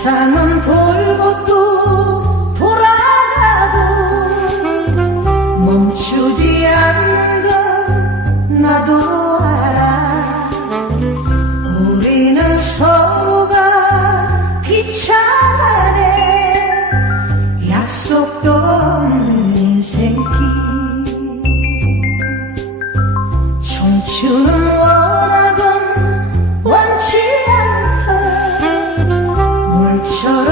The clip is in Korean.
세상은 돌고 또 돌아가고 멈추지 않는 건 나도 알아. 우리는 서로가 비참하네. 약속도 없는 인생길. 청춘은 원하건 원치 않다. 물처럼